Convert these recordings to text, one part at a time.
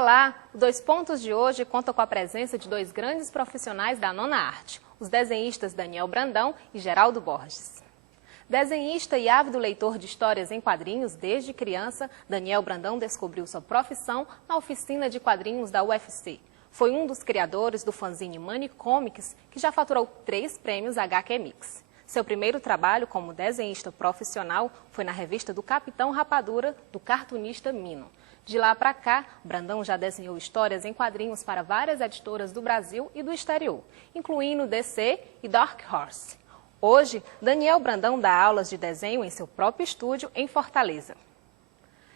Olá! O Dois Pontos de hoje conta com a presença de dois grandes profissionais da nona arte, os desenhistas Daniel Brandão e Geraldo Borges. Desenhista e ávido leitor de histórias em quadrinhos desde criança, Daniel Brandão descobriu sua profissão na oficina de quadrinhos da UFC. Foi um dos criadores do fanzine Money Comics, que já faturou 3 prêmios HQ Mix. Seu primeiro trabalho como desenhista profissional foi na revista do Capitão Rapadura, do cartunista Mino. De lá para cá, Brandão já desenhou histórias em quadrinhos para várias editoras do Brasil e do exterior, incluindo DC e Dark Horse. Hoje, Daniel Brandão dá aulas de desenho em seu próprio estúdio em Fortaleza.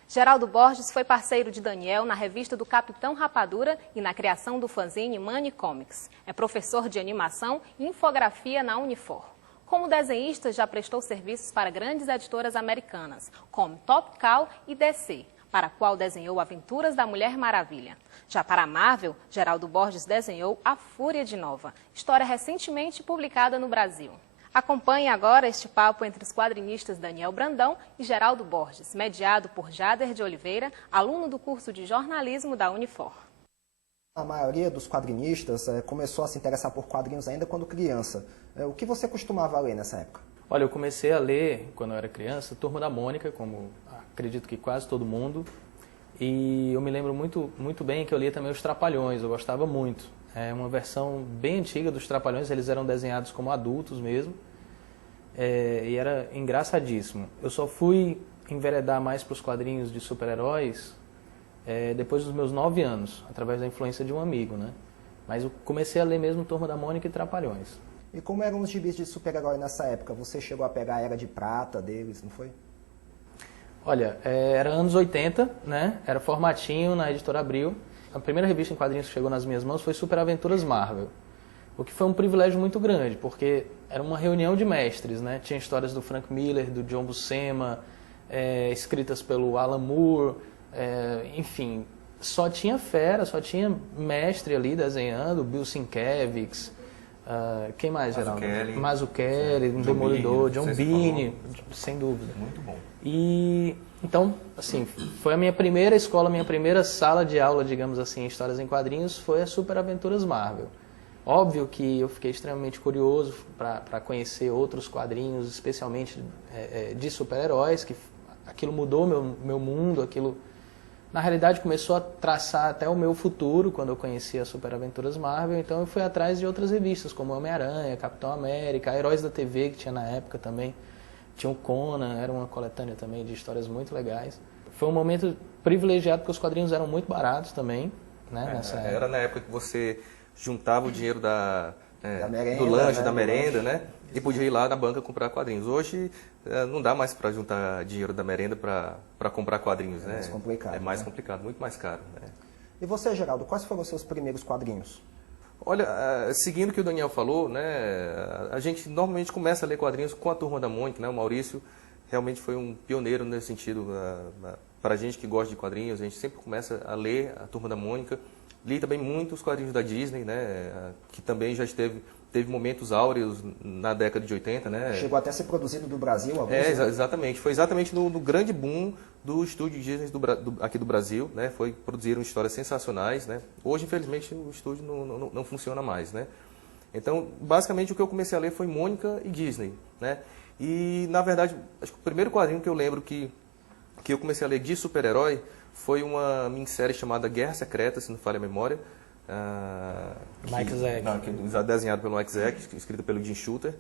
Geraldo Borges foi parceiro de Daniel na revista do Capitão Rapadura e na criação do fanzine Money Comics. É professor de animação e infografia na Unifor. Como desenhista, já prestou serviços para grandes editoras americanas, como Top Cow e DC, para a qual desenhou Aventuras da Mulher Maravilha. Já para a Marvel, Geraldo Borges desenhou A Fúria de Nova, história recentemente publicada no Brasil. Acompanhe agora este papo entre os quadrinistas Daniel Brandão e Geraldo Borges, mediado por Jader de Oliveira, aluno do curso de jornalismo da Unifor. A maioria dos quadrinistas começou a se interessar por quadrinhos ainda quando criança. O que você costumava ler nessa época? Olha, eu comecei a ler, quando eu era criança, Turma da Mônica, como acredito que quase todo mundo. E eu me lembro muito bem que eu lia também os Trapalhões, eu gostava muito. É uma versão bem antiga dos Trapalhões, eles eram desenhados como adultos mesmo. E era engraçadíssimo. Eu só fui enveredar mais para os quadrinhos de super-heróis depois dos meus 9 anos, através da influência de um amigo, né? Mas eu comecei a ler mesmo Turma da Mônica e Trapalhões. E como eram os gibis de super-herói nessa época? Você chegou a pegar a Era de Prata deles, não foi? Olha, era anos 80, né? Era formatinho na Editora Abril. A primeira revista em quadrinhos que chegou nas minhas mãos foi Super Aventuras Marvel. O que foi um privilégio muito grande, porque era uma reunião de mestres, né? Tinha histórias do Frank Miller, do John Buscema, escritas pelo Alan Moore, enfim, só tinha fera, só tinha mestre ali desenhando, Bill Sienkiewicz, quem mais, Geraldo? Mazzucchelli, um Demolidor, John Bini, sem dúvida. Muito bom. E então, assim, foi a minha primeira escola, minha primeira sala de aula, digamos assim, em histórias em quadrinhos, foi a Super Aventuras Marvel. Óbvio que eu fiquei extremamente curioso para conhecer outros quadrinhos, especialmente de super-heróis, que aquilo mudou meu mundo, aquilo, na realidade, começou a traçar até o meu futuro, quando eu conheci a Super Aventuras Marvel. Então eu fui atrás de outras revistas, como Homem-Aranha, Capitão América, Heróis da TV, que tinha na época também. Tinha o Conan, era uma coletânea também de histórias muito legais. Foi um momento privilegiado, porque os quadrinhos eram muito baratos também, né? Era na época que você juntava o dinheiro merenda, do lanche, né? da merenda, né? E podia ir lá na banca comprar quadrinhos. Hoje não dá mais para juntar dinheiro da merenda para comprar quadrinhos, né? Mais complicado. É mais né? complicado, muito mais caro. Né? E você, Geraldo, quais foram os seus primeiros quadrinhos? Olha, seguindo o que o Daniel falou, né, a gente normalmente começa a ler quadrinhos com a Turma da Mônica, né? O Maurício realmente foi um pioneiro nesse sentido. Para a gente que gosta de quadrinhos, a gente sempre começa a ler a Turma da Mônica. Li também muitos quadrinhos da Disney, né, que também já teve momentos áureos na década de 80, né? Chegou até a ser produzido no Brasil? Exatamente. Foi exatamente no grande boom do estúdio Disney aqui do Brasil, né? Produziram histórias sensacionais, né? Hoje, infelizmente, o estúdio não funciona mais, né? Então, basicamente, o que eu comecei a ler foi Mônica e Disney, né? E, na verdade, acho que o primeiro quadrinho que eu lembro que eu comecei a ler de super-herói foi uma minissérie chamada Guerra Secreta, se não falha a memória. Mike Zeck. Desenhado pelo Mike Zeck, escrito pelo Jim Shooter,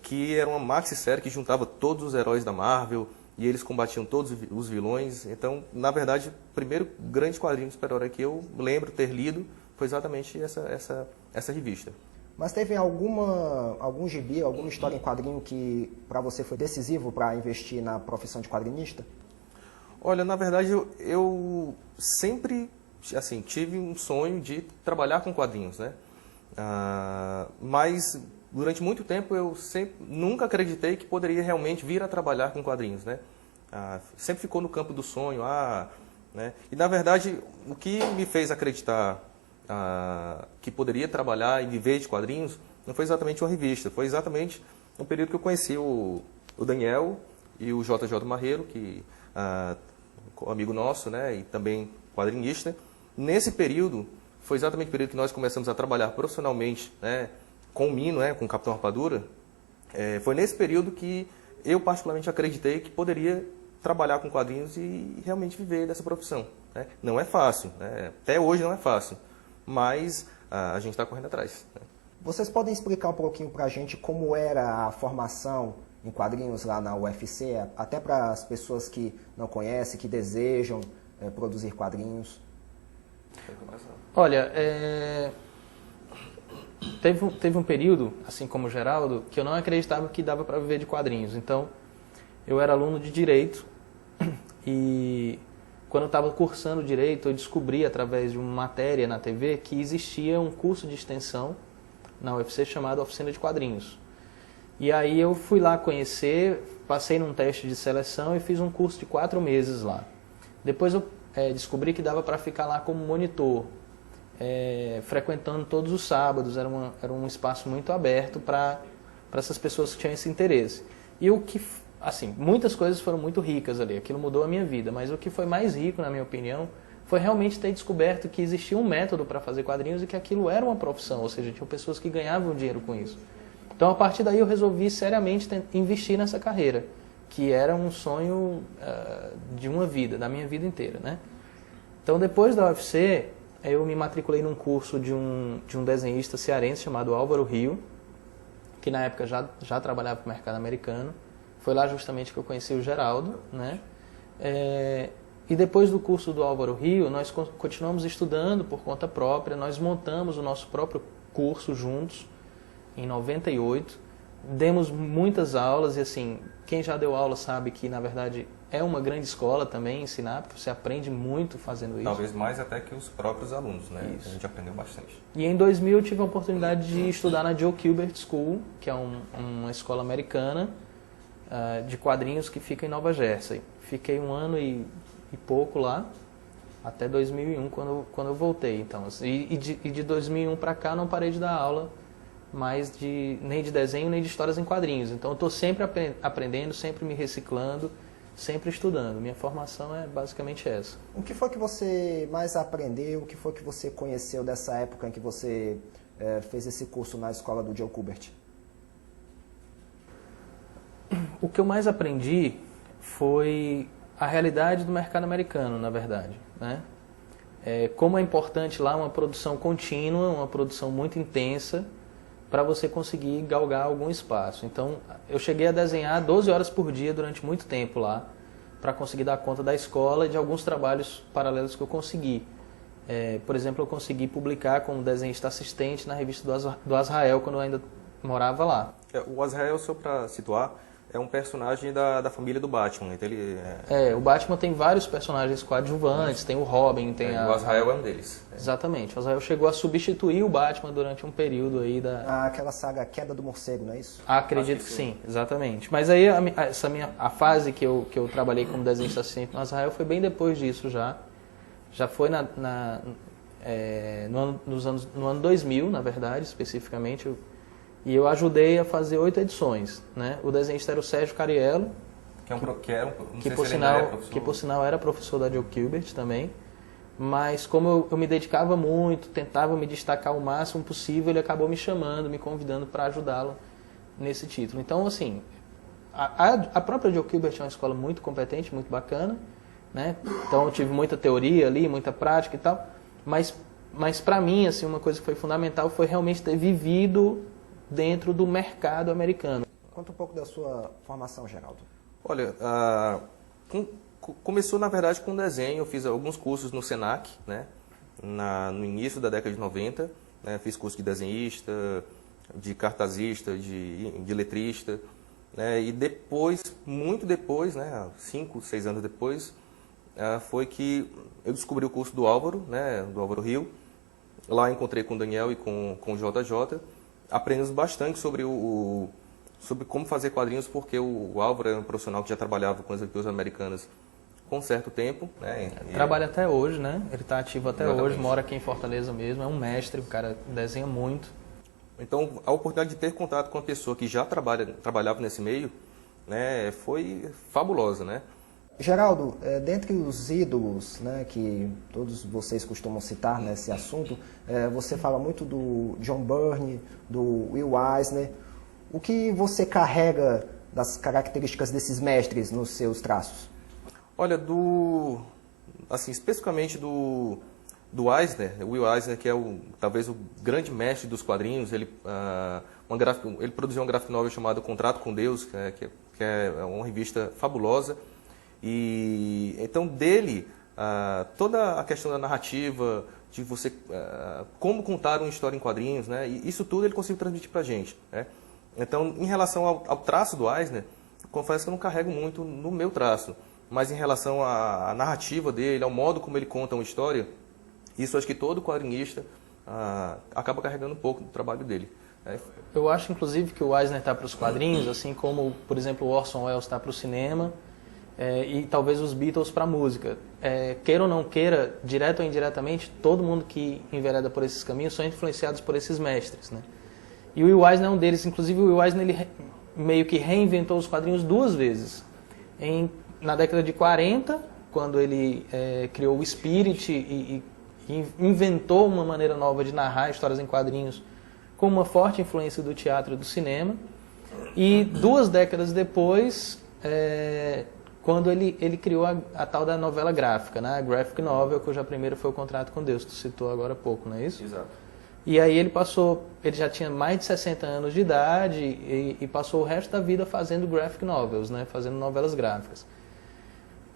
que era uma maxi-série que juntava todos os heróis da Marvel e eles combatiam todos os vilões. Então, na verdade, o primeiro grande quadrinho de super-herói que eu lembro ter lido foi exatamente essa revista. Mas teve algum gibi, alguma história em quadrinho que para você foi decisivo para investir na profissão de quadrinista? Olha, na verdade, eu sempre assim, tive um sonho de trabalhar com quadrinhos, né? Mas durante muito tempo eu nunca acreditei que poderia realmente vir a trabalhar com quadrinhos, né? Sempre ficou no campo do sonho, né? E na verdade o que me fez acreditar que poderia trabalhar e viver de quadrinhos não foi exatamente uma revista, foi exatamente no período que eu conheci o Daniel e o JJ Marreiro, que amigo nosso, né? E também quadrinista. Nesse período, foi exatamente o período que nós começamos a trabalhar profissionalmente, né, com o Mino, né, com o Capitão Rapadura. Foi nesse período que eu particularmente acreditei que poderia trabalhar com quadrinhos e realmente viver dessa profissão, né? Não é fácil, né? Até hoje não é fácil, mas a gente está correndo atrás, né? Vocês podem explicar um pouquinho para a gente como era a formação em quadrinhos lá na UFC, até para as pessoas que não conhecem, que desejam produzir quadrinhos? Olha, teve um período, assim como o Geraldo, que eu não acreditava que dava para viver de quadrinhos. Então, eu era aluno de Direito e quando eu estava cursando Direito, eu descobri através de uma matéria na TV que existia um curso de extensão na UFC chamado Oficina de Quadrinhos. E aí eu fui lá conhecer, passei num teste de seleção e fiz um curso de 4 meses lá. Depois eu descobri que dava para ficar lá como monitor, frequentando todos os sábados, era um espaço muito aberto para essas pessoas que tinham esse interesse. E o que, assim, muitas coisas foram muito ricas ali, aquilo mudou a minha vida, mas o que foi mais rico, na minha opinião, foi realmente ter descoberto que existia um método para fazer quadrinhos e que aquilo era uma profissão, ou seja, tinham pessoas que ganhavam dinheiro com isso. Então, a partir daí, eu resolvi seriamente investir nessa carreira, que era um sonho de uma vida, da minha vida inteira, né? Então, depois da UFC, eu me matriculei num curso de um desenhista cearense chamado Álvaro Rio, que na época já trabalhava para o mercado americano. Foi lá justamente que eu conheci o Geraldo, né? E depois do curso do Álvaro Rio, nós continuamos estudando por conta própria, nós montamos o nosso próprio curso juntos, em 98, demos muitas aulas e assim, quem já deu aula sabe que na verdade é uma grande escola também ensinar, porque você aprende muito fazendo isso. Talvez mais até que os próprios alunos, né? Isso. A gente aprendeu bastante. E em 2000 eu tive a oportunidade de estudar na Joe Kubert School, que é uma escola americana de quadrinhos que fica em Nova Jersey. Fiquei 1 ano e pouco lá, até 2001 quando eu voltei. Então, assim, e de 2001 para cá não parei de dar aula mais nem de desenho nem de histórias em quadrinhos. Então eu estou sempre aprendendo, sempre me reciclando, sempre estudando. Minha formação é basicamente essa. O que foi que você mais aprendeu? O que foi que você conheceu dessa época em que você fez esse curso na escola do Joe Kubert? O que eu mais aprendi foi a realidade do mercado americano, na verdade, né? Como é importante lá uma produção contínua, uma produção muito intensa, para você conseguir galgar algum espaço. Então, eu cheguei a desenhar 12 horas por dia durante muito tempo lá, para conseguir dar conta da escola e de alguns trabalhos paralelos que eu consegui. Por exemplo, eu consegui publicar como desenhista assistente na revista do Azrael, quando eu ainda morava lá. O Azrael, só para situar, é um personagem da família do Batman. Então ele o Batman tem vários personagens coadjuvantes, tem o Robin, tem o Azrael é um deles. Exatamente. O Azrael chegou a substituir o Batman durante um período aí aquela saga Queda do Morcego, não é isso? Acredito que sim, exatamente. Mas aí a fase que eu trabalhei como desenhista assistente no Azrael foi bem depois disso já. Já foi no ano 2000, na verdade, especificamente. E eu ajudei a fazer 8 edições, né? O desenhista era o Sérgio Cariello, que por sinal era professor da Joe Kubert também. Mas como eu me dedicava muito, tentava me destacar o máximo possível, ele acabou me chamando, me convidando para ajudá-lo nesse título. Então, assim, a própria Joe Kubert é uma escola muito competente, muito bacana, né? Então eu tive muita teoria ali, muita prática e tal. Mas para mim, assim, uma coisa que foi fundamental foi realmente ter vivido dentro do mercado americano. Conta um pouco da sua formação, Geraldo. Olha, começou na verdade com desenho. Eu fiz alguns cursos no Senac, né? No início da década de 90, né? Fiz curso de desenhista, de cartazista, de letrista, né? E depois, muito depois, né? 5, 6 anos depois, foi que eu descobri o curso do Álvaro, né? Do Álvaro Rio. Lá encontrei com o Daniel e com o JJ. Aprendemos bastante sobre como fazer quadrinhos, porque o Álvaro é um profissional que já trabalhava com as editoras americanas com um certo tempo, né? Trabalha até hoje, né? Ele está ativo até hoje, mora aqui em Fortaleza mesmo, é um mestre, o cara desenha muito. Então, a oportunidade de ter contato com uma pessoa que já trabalhava nesse meio, né, foi fabulosa, né? Geraldo, dentre os ídolos, né, que todos vocês costumam citar nesse assunto, você fala muito do John Byrne, do Will Eisner. O que você carrega das características desses mestres nos seus traços? Olha, assim, especificamente do Eisner, o Will Eisner, que é talvez o grande mestre dos quadrinhos, ele produziu um graphic novel chamado Contrato com Deus, que é uma revista fabulosa. E então dele, toda a questão da narrativa, de você como contar uma história em quadrinhos, né? E isso tudo ele conseguiu transmitir para a gente, né? Então, em relação ao traço do Eisner, confesso que eu não carrego muito no meu traço, mas em relação à narrativa dele, ao modo como ele conta uma história, isso acho que todo quadrinista acaba carregando um pouco do trabalho dele. Eu acho, inclusive, que o Eisner está para os quadrinhos, assim como, por exemplo, o Orson Welles está para o cinema, e talvez os Beatles para a música. Queira ou não queira, direto ou indiretamente, todo mundo que envereda por esses caminhos são influenciados por esses mestres, né? E o Will Eisner é um deles. Inclusive, o Will Eisner ele meio que reinventou os quadrinhos duas vezes. Na década de 40, quando ele criou o Spirit e inventou uma maneira nova de narrar histórias em quadrinhos com uma forte influência do teatro e do cinema. E 2 décadas depois, quando ele criou a tal da novela gráfica, né? A graphic novel, cuja primeira foi o Contrato com Deus, que tu citou agora há pouco, não é isso? Exato. E aí ele já tinha mais de 60 anos de idade e passou o resto da vida fazendo graphic novels, né? Fazendo novelas gráficas.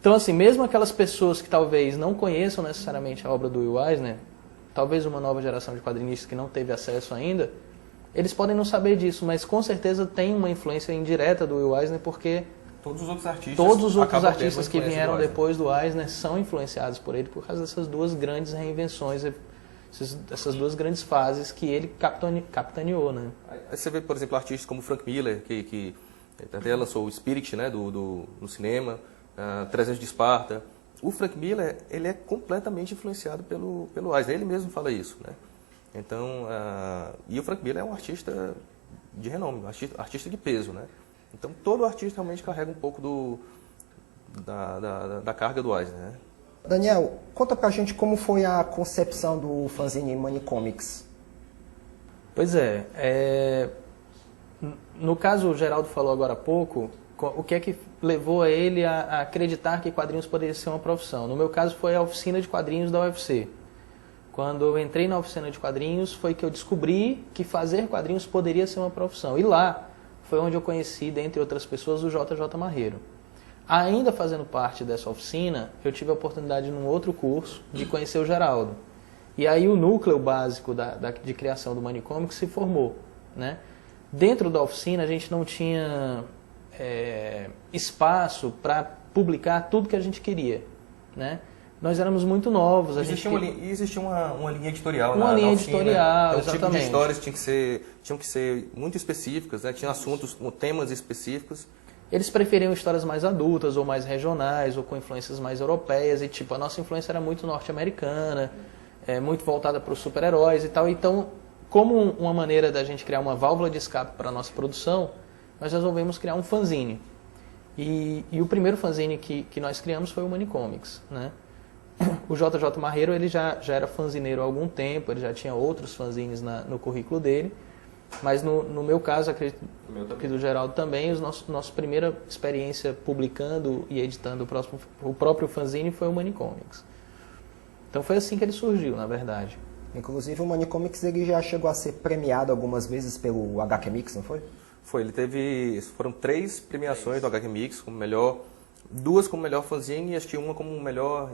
Então, assim, mesmo aquelas pessoas que talvez não conheçam necessariamente a obra do Will Eisner, talvez uma nova geração de quadrinistas que não teve acesso ainda, eles podem não saber disso, mas com certeza tem uma influência indireta do Will Eisner, porque todos os outros artistas que vieram depois do Eisner são influenciados por ele por causa dessas 2 grandes reinvenções, essas 2 grandes fases que ele capitaneou, né? Aí você vê, por exemplo, artistas como Frank Miller, que até lançou o Spirit, né, no cinema, 300 de Esparta. O Frank Miller, ele é completamente influenciado pelo Eisner, ele mesmo fala isso, né? Então, e o Frank Miller é um artista de renome, artista de peso, né? Então, todo artista realmente carrega um pouco da carga do Eisner, né? Daniel, conta pra gente como foi a concepção do fanzine Manicomics. Pois no caso, o Geraldo falou agora há pouco, o que é que levou a ele a acreditar que quadrinhos poderia ser uma profissão. No meu caso, foi a oficina de quadrinhos da UFC. Quando eu entrei na oficina de quadrinhos, foi que eu descobri que fazer quadrinhos poderia ser uma profissão. E lá foi onde eu conheci, dentre outras pessoas, o JJ Marreiro. Ainda fazendo parte dessa oficina, eu tive a oportunidade, num outro curso, de conhecer o Geraldo. E aí o núcleo básico de criação do Manicomics se formou, né? Dentro da oficina, a gente não tinha espaço para publicar tudo que a gente queria, né? Nós éramos muito novos. Existia uma linha editorial na linha oficina. Editorial, então, exatamente. O tipo de histórias tinham que ser muito específicas, né? Tinha assuntos, temas específicos. Eles preferiam histórias mais adultas, ou mais regionais, ou com influências mais europeias. E, a nossa influência era muito norte-americana, muito voltada para os super-heróis e tal. Então, como uma maneira da gente criar uma válvula de escape para a nossa produção, nós resolvemos criar um fanzine. E o primeiro fanzine que nós criamos foi o Manicomics, né? O JJ Marreiro, ele já era fanzineiro há algum tempo, ele já tinha outros fanzines no currículo dele. Mas no meu caso, acredito que do Geraldo também, nossa primeira experiência publicando e editando o próprio fanzine foi o Manicomics. Então foi assim que ele surgiu, na verdade. Inclusive o Manicomics ele já chegou a ser premiado algumas vezes pelo HQ Mix, não foi? Foi, foram 3 premiações do HQ Mix, como melhor, 2 como melhor fanzine e acho que uma como melhor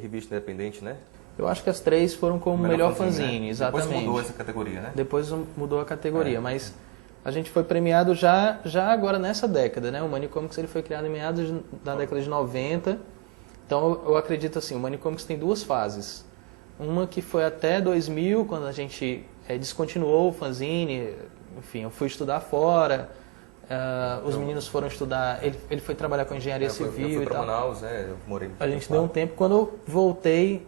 revista independente, né? Eu acho que as 3 foram como melhor fanzine, né? Exatamente. Depois mudou essa categoria, né? Depois mudou a categoria, mas a gente foi premiado já agora nessa década, né? O Manicomics ele foi criado em meados da década de 90, então eu acredito assim, o Manicomics tem 2 fases. Uma que foi até 2000, quando a gente descontinuou o fanzine, enfim, eu fui estudar fora, os meninos foram estudar, ele foi trabalhar com engenharia civil eu fui e tal. Manaus, né? Eu morei A gente deu um tempo, quando eu voltei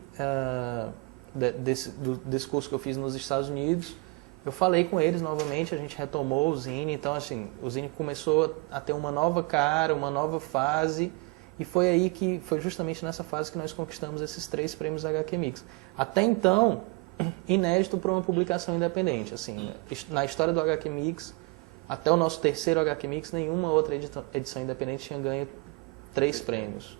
desse curso que eu fiz nos Estados Unidos, eu falei com eles novamente, a gente retomou o Zine, então assim, o Zine começou a ter uma nova cara, uma nova fase, E foi justamente nessa fase que nós conquistamos esses 3 prêmios HQ Mix. Até então, inédito para uma publicação independente. Assim, na história do HQ Mix, até o nosso terceiro HQ Mix, nenhuma outra edição independente tinha ganho 3 prêmios.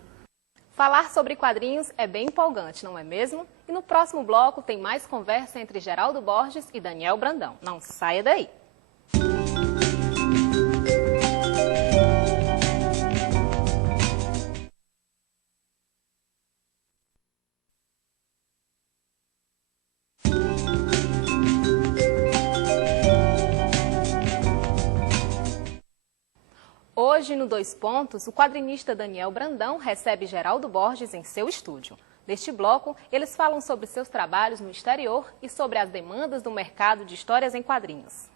Falar sobre quadrinhos é bem empolgante, não é mesmo? E no próximo bloco tem mais conversa entre Geraldo Borges e Daniel Brandão. Não saia daí! Hoje, no Dois Pontos, o quadrinista Daniel Brandão recebe Geraldo Borges em seu estúdio. Neste bloco, eles falam sobre seus trabalhos no exterior e sobre as demandas do mercado de histórias em quadrinhos.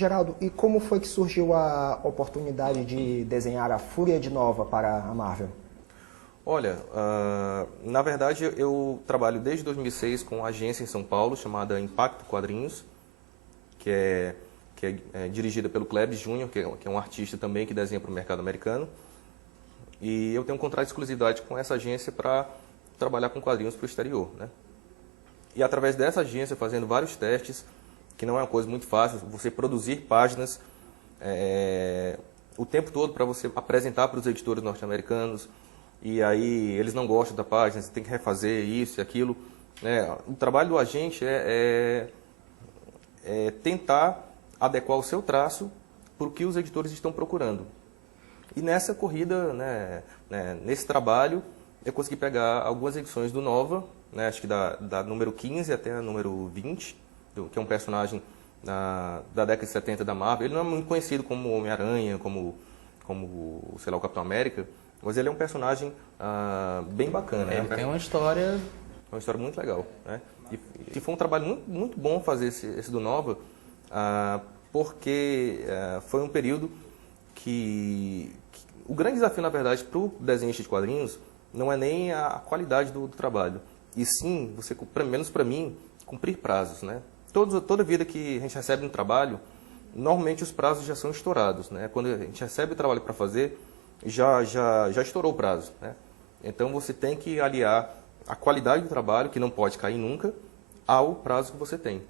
Geraldo, e como foi que surgiu a oportunidade de desenhar a Fúria de Nova para a Marvel? Olha, na verdade eu trabalho desde 2006 com uma agência em São Paulo chamada Impacto Quadrinhos, que é dirigida pelo Klebs Júnior, que é um artista também que desenha para o mercado americano. E eu tenho um contrato de exclusividade com essa agência para trabalhar com quadrinhos para o exterior, né? E através dessa agência, fazendo vários testes, que não é uma coisa muito fácil, você produzir páginas o tempo todo para você apresentar para os editores norte-americanos, e aí eles não gostam da página, você tem que refazer isso e aquilo, né? O trabalho do agente é tentar adequar o seu traço para o que os editores estão procurando. E nessa corrida, nesse trabalho, eu consegui pegar algumas edições do Nova, né, acho que da número 15 até a número 20, que é um personagem da década de 70 da Marvel. Ele não é muito conhecido como Homem-Aranha, como, sei lá, o Capitão América, mas ele é um personagem bem bacana. Ele tem uma história muito legal, né? E foi um trabalho muito, muito bom fazer esse do Nova, porque foi um período que o grande desafio, na verdade, para o desenhista de quadrinhos não é nem a qualidade do trabalho, e sim, você, pelo menos para mim, cumprir prazos, né? Toda vida que a gente recebe um trabalho, normalmente os prazos já são estourados, né? Quando a gente recebe o trabalho para fazer, já estourou o prazo, né? Então você tem que aliar a qualidade do trabalho, que não pode cair nunca, ao prazo que você tem.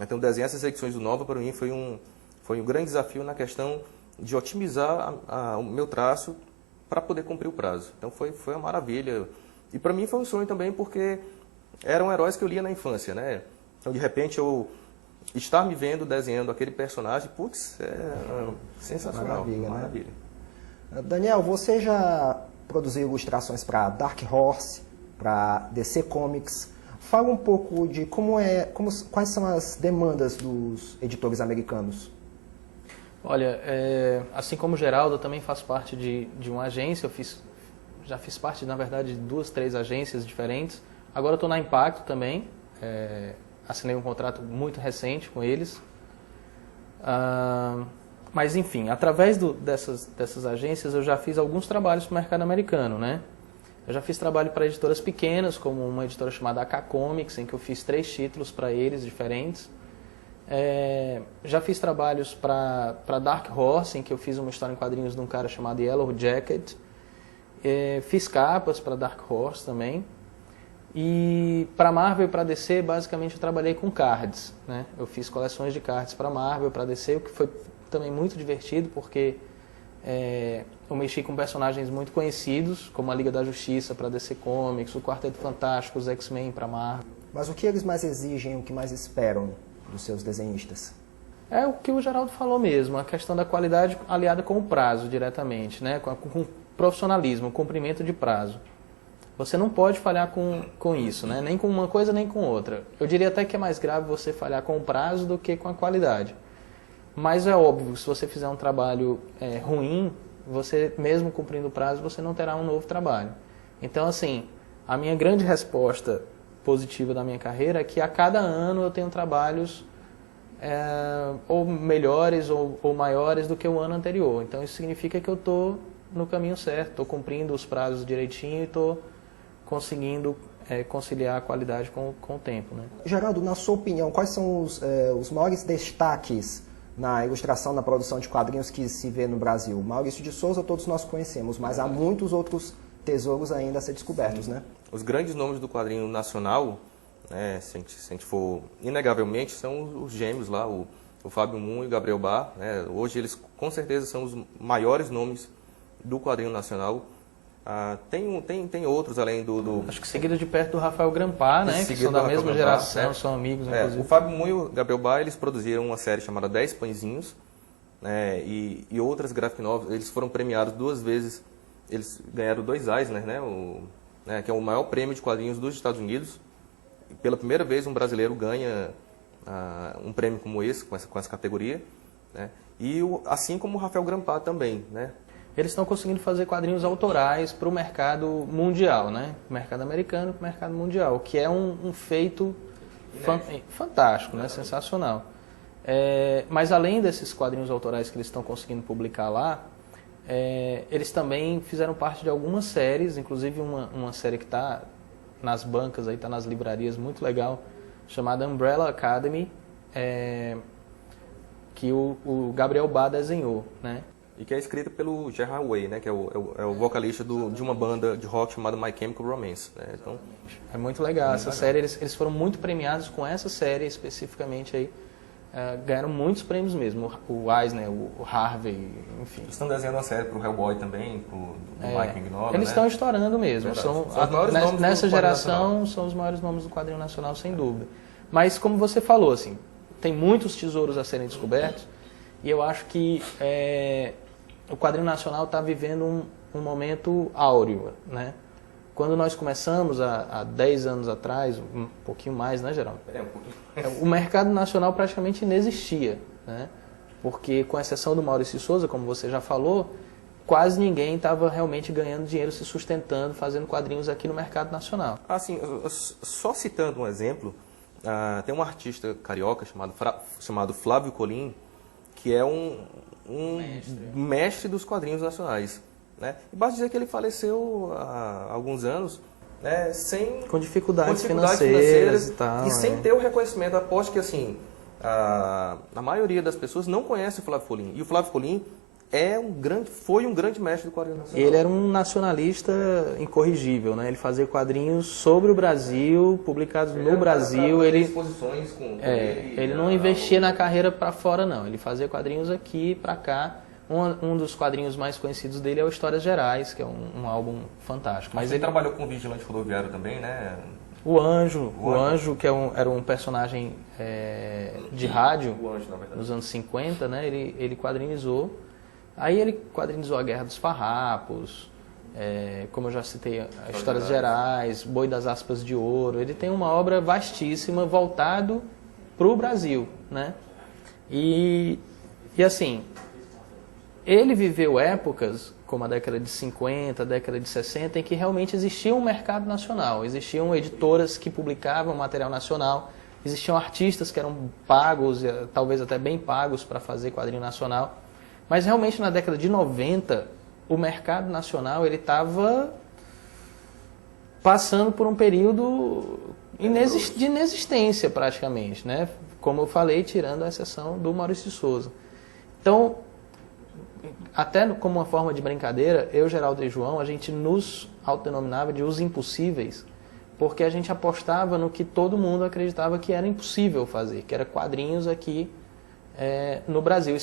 Então desenhar essas edições do Nova, para mim, foi um grande desafio na questão de otimizar o meu traço para poder cumprir o prazo. Então foi uma maravilha. E para mim foi um sonho também, porque eram heróis que eu lia na infância, né? Então de repente eu estar me vendo desenhando aquele personagem, putz, sensacional. Maravilha. Né? Daniel, você já produziu ilustrações para Dark Horse, para DC Comics. Fala um pouco de quais são as demandas dos editores americanos. Olha, assim como o Geraldo, eu também faço parte de uma agência. Já fiz parte, na verdade, de 2, 3 agências diferentes. Agora eu estou na Impacto também. Assinei um contrato muito recente com eles. Mas, enfim, através dessas agências, eu já fiz alguns trabalhos para o mercado americano, né? Eu já fiz trabalho para editoras pequenas, como uma editora chamada AK Comics, em que eu fiz 3 títulos para eles diferentes. Já fiz trabalhos para Dark Horse, em que eu fiz uma história em quadrinhos de um cara chamado Yellow Jacket. Fiz capas para Dark Horse também. E para Marvel e para DC, basicamente eu trabalhei com cards, né? Eu fiz coleções de cards para Marvel, para DC, o que foi também muito divertido, porque eu mexi com personagens muito conhecidos, como a Liga da Justiça para DC Comics, o Quarteto Fantástico, os X-Men para Marvel. Mas o que eles mais exigem, o que mais esperam dos seus desenhistas? É o que o Geraldo falou mesmo, a questão da qualidade aliada com o prazo diretamente, né? Com profissionalismo, cumprimento de prazo. Você não pode falhar com isso, né? Nem com uma coisa, nem com outra. Eu diria até que é mais grave você falhar com o prazo do que com a qualidade. Mas é óbvio, se você fizer um trabalho ruim, você, mesmo cumprindo o prazo, você não terá um novo trabalho. Então, assim, a minha grande resposta positiva da minha carreira é que a cada ano eu tenho trabalhos ou melhores ou maiores do que o ano anterior. Então, isso significa que eu estou no caminho certo, estou cumprindo os prazos direitinho e estou conseguindo conciliar a qualidade com o tempo, né? Geraldo, na sua opinião, quais são os maiores destaques na ilustração, na produção de quadrinhos que se vê no Brasil. Maurício de Souza todos nós conhecemos, mas há muitos outros tesouros ainda a ser descobertos, né? Os grandes nomes do quadrinho nacional, né, se a gente for, inegavelmente, são os gêmeos lá, o Fábio Moon e o Gabriel Bá. Né? Hoje eles com certeza são os maiores nomes do quadrinho nacional. Tem outros além do... Acho que seguido de perto do Rafael Grampar, né? Que são da mesma geração, né? São amigos, inclusive. O Fábio Moon e o Gabriel Bá, eles produziram uma série chamada 10 Pãezinhos, né? E outras graphic novels. Eles foram premiados 2 vezes, eles ganharam 2 Eisner, né? Que é o maior prêmio de quadrinhos dos Estados Unidos. E pela primeira vez um brasileiro ganha um prêmio como esse, com essa categoria, né? E assim como o Rafael Grampar também, né? Eles estão conseguindo fazer quadrinhos autorais para o mercado mundial, né? Mercado americano para o mercado mundial, que é um feito fantástico, né? Sensacional. Mas além desses quadrinhos autorais que eles estão conseguindo publicar lá, eles também fizeram parte de algumas séries, inclusive uma série que está nas bancas, está nas livrarias, muito legal, chamada Umbrella Academy, que o Gabriel Bá desenhou, né? E que é escrita pelo Gerard Way, né? Que é o vocalista de uma banda de rock chamada My Chemical Romance. Né? Então, é muito legal essa série. Eles foram muito premiados com essa série especificamente aí. Ganharam muitos prêmios mesmo. O Eisner, o Harvey, enfim. Eles estão desenhando uma série pro Hellboy também, pro Mike Mignola, eles estão estourando mesmo. Nessa geração são os maiores nomes do quadrinho nacional, sem dúvida. Mas como você falou, assim, tem muitos tesouros a serem descobertos. E eu acho que o quadrinho nacional está vivendo um momento áureo, né? Quando nós começamos, há 10 anos atrás, um pouquinho mais, né, Geraldo? O mercado nacional praticamente inexistia, né? Porque, com exceção do Maurício de Souza, como você já falou, quase ninguém estava realmente ganhando dinheiro, se sustentando, fazendo quadrinhos aqui no mercado nacional. Assim, só citando um exemplo, tem um artista carioca chamado Flávio Colim, que é um mestre dos quadrinhos nacionais. Né? E basta dizer que ele faleceu há alguns anos, né, com dificuldades financeiras e tal. E sem ter o reconhecimento. Aposto que assim, a maioria das pessoas não conhece o Flávio Colim. E o Flávio Colim foi um grande mestre do quadrinho nacional. Ele era um nacionalista incorrigível, né? Ele fazia quadrinhos sobre o Brasil, publicados no Brasil. Exposições com ele não investia na carreira para fora, não. Ele fazia quadrinhos aqui para cá. Um dos quadrinhos mais conhecidos dele é o Histórias Gerais, que é um álbum fantástico. Mas ele trabalhou com o Vigilante Rodoviário também, né? O Anjo, que era um personagem de rádio nos anos 50, né? Ele quadrinizou. Aí ele quadrinizou a Guerra dos Farrapos, como eu já citei, Histórias Gerais, Boi das Aspas de Ouro. Ele tem uma obra vastíssima voltado para o Brasil, né? E assim, ele viveu épocas, como a década de 50, a década de 60, em que realmente existia um mercado nacional, existiam editoras que publicavam material nacional, existiam artistas que eram pagos, talvez até bem pagos para fazer quadrinho nacional. Mas realmente na década de 90, o mercado nacional estava passando por um período de inexistência praticamente, né? Como eu falei, tirando a exceção do Maurício de Souza. Então, até como uma forma de brincadeira, eu, Geraldo e João, a gente nos autodenominava de os impossíveis, porque a gente apostava no que todo mundo acreditava que era impossível fazer, que era quadrinhos aqui no Brasil.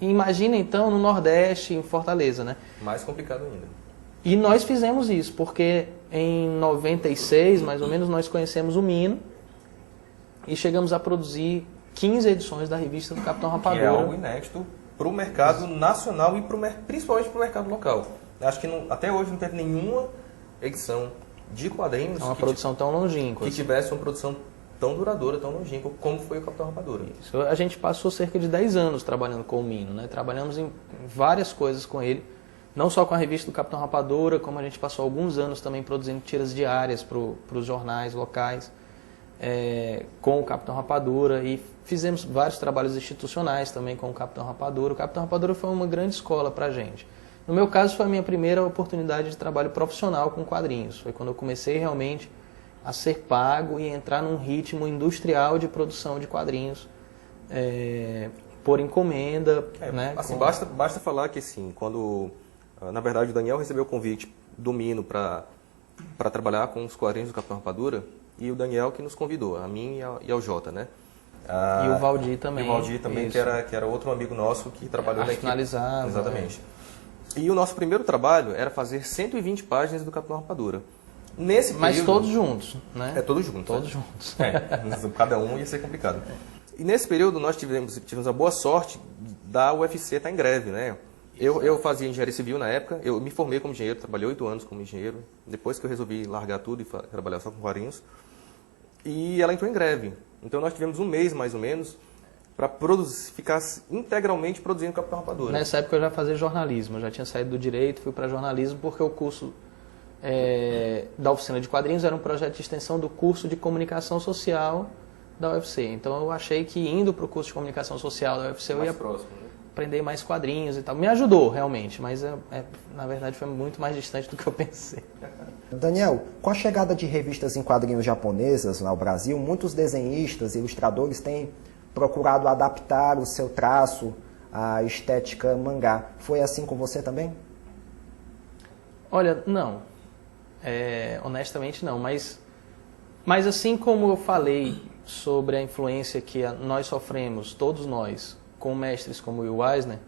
Imagina então no Nordeste, em Fortaleza, né? Mais complicado ainda. E nós fizemos isso, porque em 96, mais ou menos, nós conhecemos o Mino e chegamos a produzir 15 edições da revista do Capitão Rapadura. Que é algo inédito para o mercado nacional e principalmente para o mercado local. Acho que até hoje não teve nenhuma edição de quadrinhos produção tão longínqua. Que tivesse uma produção tão duradoura, tão longínqua, como foi o Capitão Rapadura. Isso. A gente passou cerca de 10 anos trabalhando com o Mino, né? Trabalhamos em várias coisas com ele, não só com a revista do Capitão Rapadura, como a gente passou alguns anos também produzindo tiras diárias para os jornais locais, com o Capitão Rapadura, e fizemos vários trabalhos institucionais também com o Capitão Rapadura. O Capitão Rapadura foi uma grande escola para a gente. No meu caso, foi a minha primeira oportunidade de trabalho profissional com quadrinhos. Foi quando eu comecei realmente a ser pago e entrar num ritmo industrial de produção de quadrinhos por encomenda, né? Assim, basta falar que, assim, quando, na verdade, o Daniel recebeu o convite do Mino para trabalhar com os quadrinhos do Capitão Rapadura, e o Daniel que nos convidou, a mim e ao Jota, né? E o Valdir também. E o Valdir também, que era outro amigo nosso que trabalhou na equipe. Finalizava. Exatamente. E o nosso primeiro trabalho era fazer 120 páginas do Capitão Rapadura. Nesse período, mas todos juntos, né? Todos juntos. Todos juntos. Cada um ia ser complicado. E nesse período nós tivemos a boa sorte da UFC estar em greve, né? Eu fazia engenharia civil na época, eu me formei como engenheiro, trabalhei 8 anos como engenheiro, depois que eu resolvi largar tudo e trabalhar só com quadrinhos. E ela entrou em greve. Então nós tivemos um mês, mais ou menos, para ficar integralmente produzindo Capitão Rapadura. Nessa época eu já fazia jornalismo, eu já tinha saído do direito, fui para jornalismo, porque o curso da oficina de quadrinhos era um projeto de extensão do curso de comunicação social da UFC. Então eu achei que indo para o curso de comunicação social da UFC eu ia aprender mais quadrinhos e tal. Me ajudou realmente, mas na verdade foi muito mais distante do que eu pensei. Daniel, com a chegada de revistas em quadrinhos japonesas no Brasil, muitos desenhistas e ilustradores têm procurado adaptar o seu traço à estética mangá. Foi assim com você também? Olha, não. Honestamente não, mas assim como eu falei sobre a influência que nós sofremos, todos nós, com mestres como Will Eisner,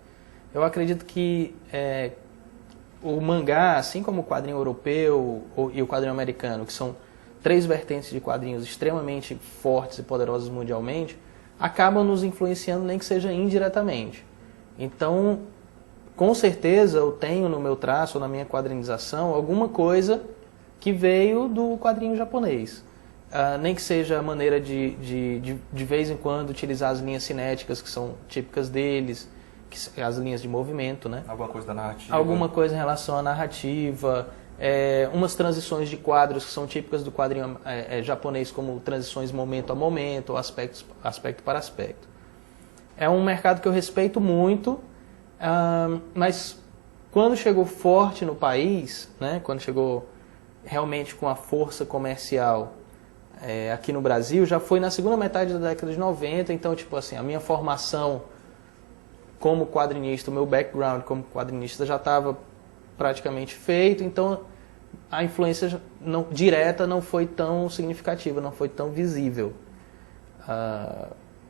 eu acredito que o mangá, assim como o quadrinho europeu e o quadrinho americano, que são 3 vertentes de quadrinhos extremamente fortes e poderosos mundialmente, acabam nos influenciando, nem que seja indiretamente. Então, com certeza, eu tenho no meu traço, na minha quadrinização, alguma coisa que veio do quadrinho japonês. Nem que seja a maneira de vez em quando utilizar as linhas cinéticas que são típicas deles, as linhas de movimento, né? Alguma coisa da narrativa. Alguma coisa em relação à narrativa, umas transições de quadros que são típicas do quadrinho japonês, como transições momento a momento, ou aspecto para aspecto. É um mercado que eu respeito muito, mas quando chegou forte no país, né? Quando chegou realmente com a força comercial aqui no Brasil, já foi na segunda metade da década de 90, então, tipo assim, a minha formação como quadrinista, o meu background como quadrinista já estava praticamente feito, então a influência direta não foi tão significativa, não foi tão visível.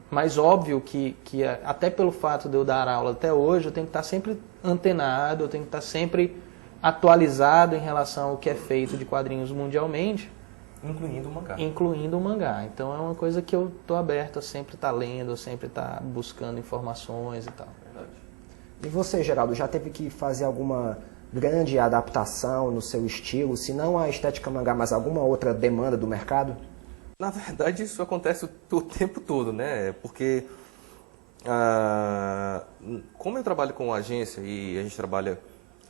Mas óbvio que até pelo fato de eu dar aula até hoje, eu tenho que estar sempre antenado, eu tenho que estar sempre atualizado em relação ao que é feito de quadrinhos mundialmente. Incluindo o mangá. Então é uma coisa que eu estou aberto a sempre estar lendo, a sempre estar buscando informações e tal. E você, Geraldo, já teve que fazer alguma grande adaptação no seu estilo, se não a estética mangá, mas alguma outra demanda do mercado? Na verdade, isso acontece o tempo todo, né? Porque, como eu trabalho com agência e a gente trabalha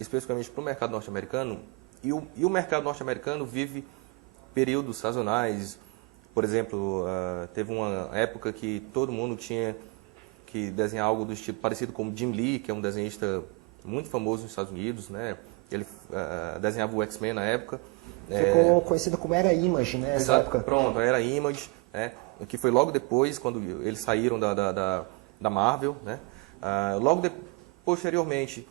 especificamente para o mercado norte-americano, e o mercado norte-americano vive períodos sazonais. Por exemplo, teve uma época que todo mundo tinha que desenhar algo do tipo parecido com Jim Lee, que é um desenhista muito famoso nos Estados Unidos, né? Ele desenhava o X-Men na época. Ficou conhecido como Era Image, né? Essa época. Pronto, Era Image, né? Que foi logo depois, quando eles saíram da Marvel, né? Posteriormente,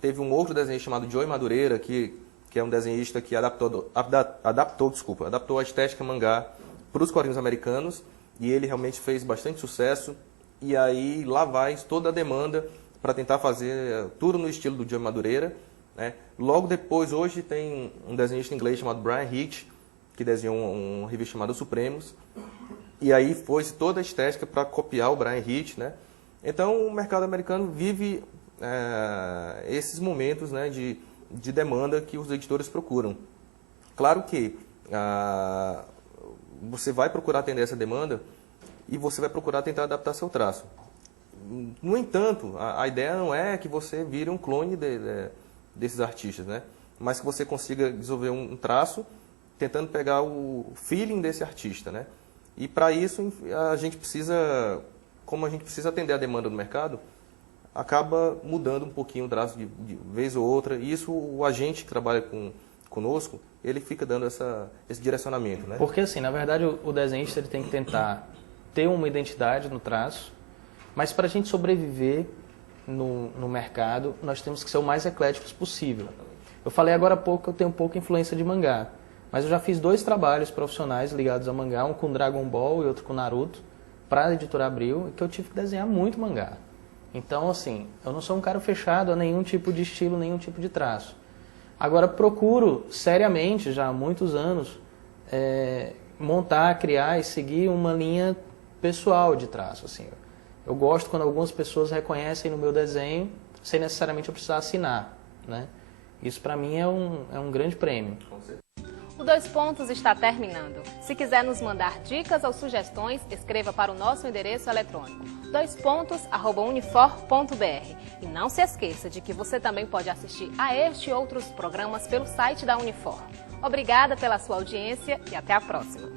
teve um outro desenhista chamado Joey Madureira, que é um desenhista que adaptou a estética mangá para os quadrinhos americanos, e ele realmente fez bastante sucesso. E aí lá vai toda a demanda para tentar fazer tudo no estilo do Joey Madureira, né? Logo depois, hoje, tem um desenhista inglês chamado Brian Hitch, que desenhou uma revista chamada Supremos, e aí foi toda a estética para copiar o Brian Hitch, né? Então o mercado americano vive esses momentos, né, de demanda que os editores procuram. Claro que você vai procurar atender essa demanda e você vai procurar tentar adaptar seu traço. No entanto, a ideia não é que você vire um clone desses artistas, né? Mas que você consiga desenvolver um traço tentando pegar o feeling desse artista, né? E para isso a gente precisa, como a gente precisa atender a demanda do mercado, acaba mudando um pouquinho o traço de vez ou outra, e isso o agente que trabalha conosco, ele fica dando esse direcionamento, né? Porque assim, na verdade o desenhista ele tem que tentar ter uma identidade no traço, Mas para a gente sobreviver no mercado, nós temos que ser o mais ecléticos possível. Eu falei agora há pouco que eu tenho pouca influência de mangá, mas eu já fiz 2 trabalhos profissionais ligados a mangá, um com Dragon Ball e outro com Naruto, para a editora Abril, que eu tive que desenhar muito mangá. Então, assim, eu não sou um cara fechado a nenhum tipo de estilo, nenhum tipo de traço. Agora, procuro seriamente, já há muitos anos, montar, criar e seguir uma linha pessoal de traço. Assim. Eu gosto quando algumas pessoas reconhecem no meu desenho, sem necessariamente eu precisar assinar. Né? Isso, para mim, é um grande prêmio. O 2 Pontos está terminando. Se quiser nos mandar dicas ou sugestões, escreva para o nosso endereço eletrônico 2pontos@unifor.br. E não se esqueça de que você também pode assistir a este e outros programas pelo site da Unifor. Obrigada pela sua audiência e até a próxima.